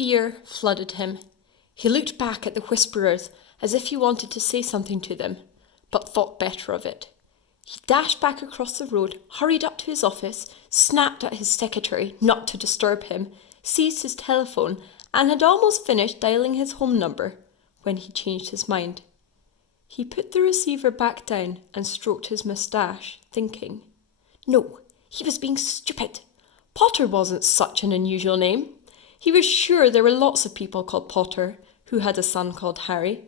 Fear flooded him. He looked back at the whisperers as if he wanted to say something to them, but thought better of it. He dashed back across the road, hurried up to his office, snapped at his secretary not to disturb him, seized his telephone, and had almost finished dialing his home number when he changed his mind. He put the receiver back down and stroked his moustache, thinking, no, he was being stupid. Potter wasn't such an unusual name. He was sure there were lots of people called Potter who had a son called Harry.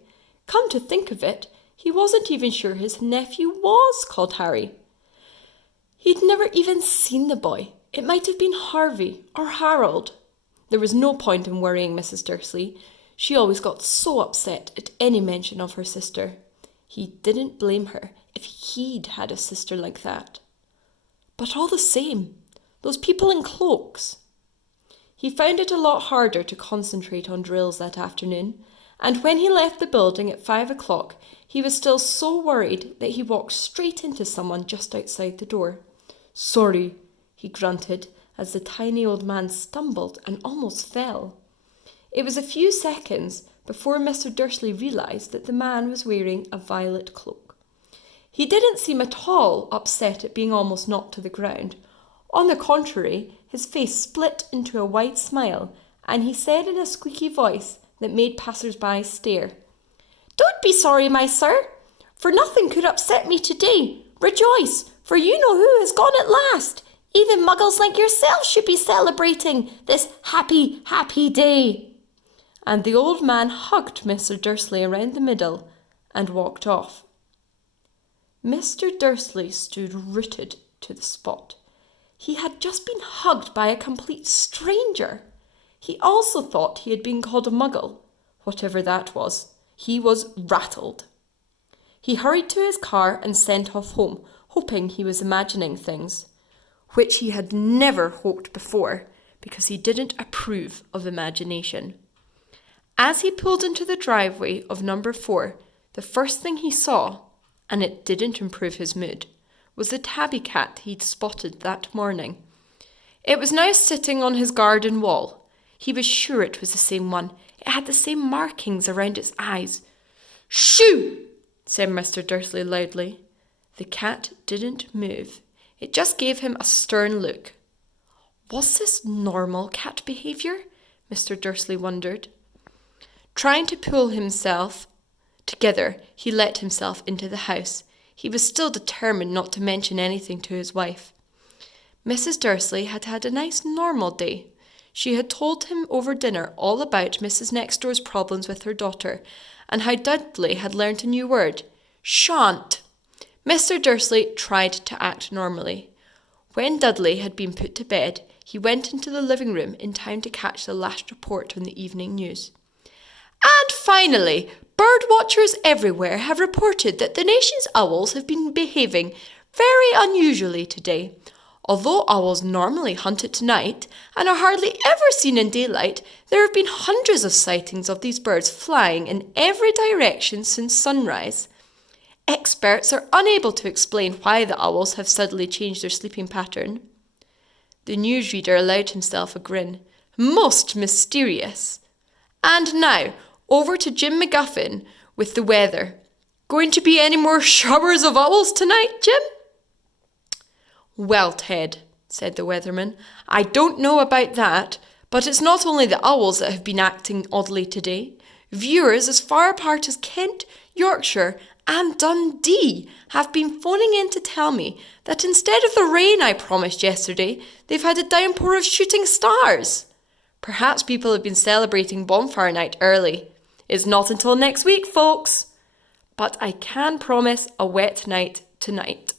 Come to think of it, he wasn't even sure his nephew was called Harry. He'd never even seen the boy. It might have been Harvey or Harold. There was no point in worrying Mrs. Dursley. She always got so upset at any mention of her sister. He didn't blame her if he'd had a sister like that. But all the same, those people in cloaks. He found it a lot harder to concentrate on drills that afternoon, and when he left the building at 5 o'clock, he was still so worried that he walked straight into someone just outside the door. Sorry, he grunted as the tiny old man stumbled and almost fell. It was a few seconds before Mr. Dursley realised that the man was wearing a violet cloak. He didn't seem at all upset at being almost knocked to the ground. On the contrary, his face split into a wide smile, and he said in a squeaky voice that made passers-by stare, Don't be sorry, my sir, for nothing could upset me today. Rejoice, for you know who has gone at last. Even muggles like yourself should be celebrating this happy, happy day. And the old man hugged Mr. Dursley around the middle and walked off. Mr. Dursley stood rooted to the spot. He had just been hugged by a complete stranger. He also thought he had been called a muggle. Whatever that was, he was rattled. He hurried to his car and sent off home, hoping he was imagining things, which he had never hoped before, because he didn't approve of imagination. As he pulled into the driveway of number 4, the first thing he saw, and it didn't improve his mood, was the tabby cat he'd spotted that morning. It was now sitting on his garden wall. He was sure it was the same one. It had the same markings around its eyes. Shoo! Said Mr. Dursley loudly. The cat didn't move. It just gave him a stern look. Was this normal cat behaviour? Mr. Dursley wondered. Trying to pull himself together, he let himself into the house. He was still determined not to mention anything to his wife. Mrs. Dursley had had a nice normal day. She had told him over dinner all about Mrs. Nextdoor's problems with her daughter, and how Dudley had learnt a new word, shan't. Mr. Dursley tried to act normally. When Dudley had been put to bed, he went into the living room in time to catch the last report on the evening news. And finally, bird watchers everywhere have reported that the nation's owls have been behaving very unusually today. Although owls normally hunt at night and are hardly ever seen in daylight, there have been hundreds of sightings of these birds flying in every direction since sunrise. Experts are unable to explain why the owls have suddenly changed their sleeping pattern. The newsreader allowed himself a grin. Most mysterious. And now, over to Jim McGuffin with the weather. Going to be any more showers of owls tonight, Jim? Well, Ted, said the weatherman, I don't know about that, but it's not only the owls that have been acting oddly today. Viewers as far apart as Kent, Yorkshire and Dundee have been phoning in to tell me that instead of the rain I promised yesterday, they've had a downpour of shooting stars. Perhaps people have been celebrating bonfire night early. It's not until next week, folks. But I can promise a wet night tonight.